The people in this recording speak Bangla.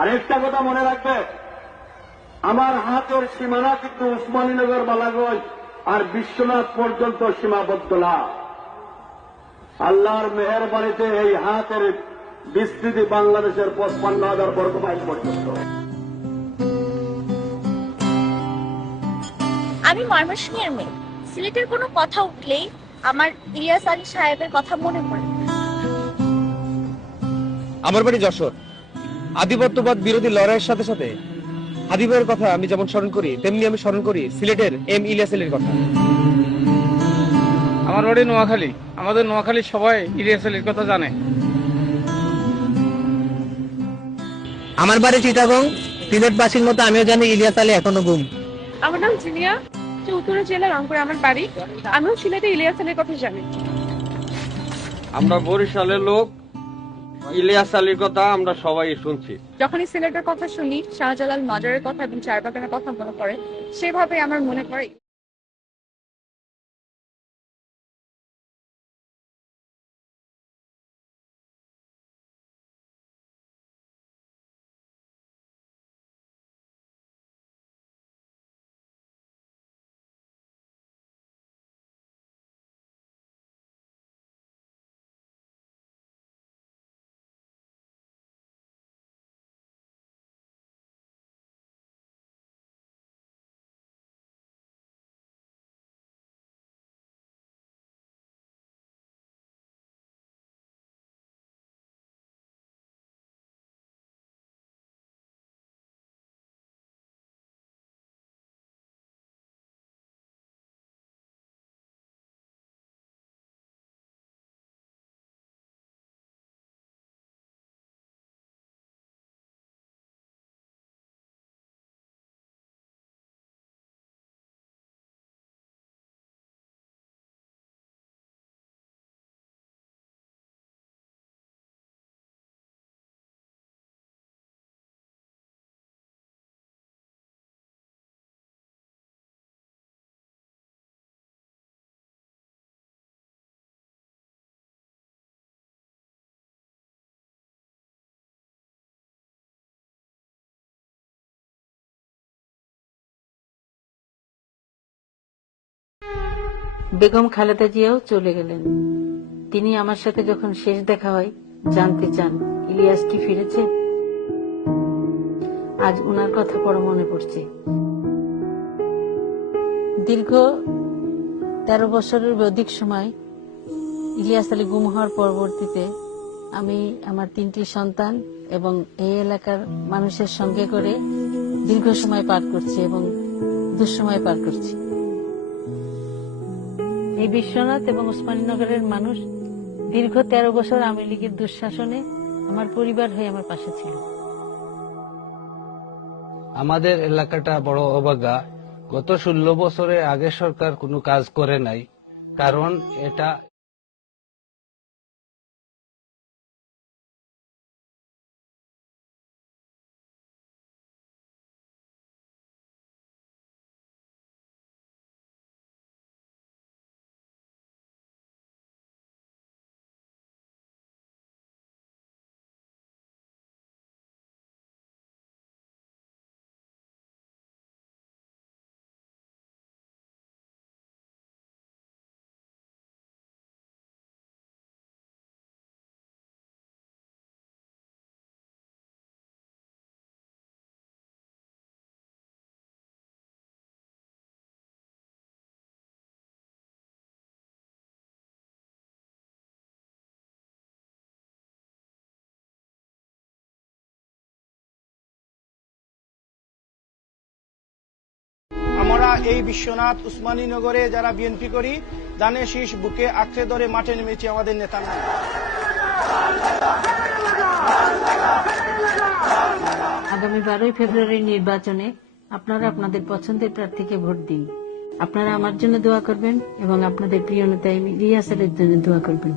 আর একটা কথা মনে রাখবে, আমার হাতের সীমানা কিন্তু উসমানীনগর বালাগঞ্জ আর বিশ্বনাথ পর্যন্ত সীমাবদ্ধ না। আল্লাহর মেহেরবানিতে এই হাতের বিস্তৃতি বাংলাদেশের 55,000 বর্গ মাইল পর্যন্ত। আমি ময়মনসিংহের মেয়ে। সিলেটের কোনো কথা উঠলেই আমার ইলিয়াস আলী সাহেবের কথা মনে পড়ে। আমার বাড়ি যশোর। আধিপত্যবাদ বিরোধী লড়াইয়ের সাথে সাথে হাবিবের কথা আমি যেমন স্মরণ করি, তেমনি আমি স্মরণ করি সিলেটের এম ইলিয়াস আলীর কথা। আমার বাড়ি নোয়াখালী। আমাদের নোয়াখালী সবাই ইলিয়াস আলীর কথা জানে। আমার বাড়ি চিটাগং। সিলেটবাসীর মতো আমিও জানি ইলিয়াস আলী এখনো গুম। আমার নাম জিনিয়া, চৌতুরা জেলা রংপুরে আমার বাড়ি। আমিও সিলেটে ইলিয়াস আলীর কথা জানি। আমরা বরিশালের লোক, ইলিয়াস আলীর কথা আমরা সবাই শুনছি। যখনই সিলেটের কথা শুনি, শাহজালাল মাজারের কথা এবং চারবাগানের কথা মনে পড়ে। সেভাবে আমার মনে পড়ে বেগম খালেদা জিয়াও চলে গেলেন। তিনি আমার সাথে যখন শেষ দেখা হয় জানতে চান ইলিয়াস কি ফিরেছে। আজ উনার কথা বড় মনে পড়ছে। দীর্ঘ 13 বছরের অধিক সময় ইলিয়াস আলী গুম হওয়ার পরবর্তীতে আমি আমার 3টি সন্তান এবং এই এলাকার মানুষের সঙ্গে করে দীর্ঘ সময় পার করছি এবং দুঃসময় পার করছি। এই বিশ্বনাথ এবং উসমানীনগরের মানুষ দীর্ঘ 13 বছর আওয়ামী লীগের দুঃশাসনে আমার পরিবার হয়ে আমার পাশে ছিল। আমাদের এলাকাটা বড় অবাগা। গত 16 বছরে আগের সরকার কোনো কাজ করে নাই, কারণ এটা আমরা এই বিশ্বনাথ উসমানীনগরে যারা বিএনপি করি, দানে শীষ বুকে আঁকড়ে ধরে মাঠে নেমেছি আমাদের নেতা নিয়ে। আগামী 12ই ফেব্রুয়ারির নির্বাচনে আপনারা আপনাদের পছন্দের প্রার্থীকে ভোট দিন। আপনারা আমার জন্য দোয়া করবেন এবং আপনাদের প্রিয় নেতা ইলিয়াস আলীর জন্য দোয়া করবেন।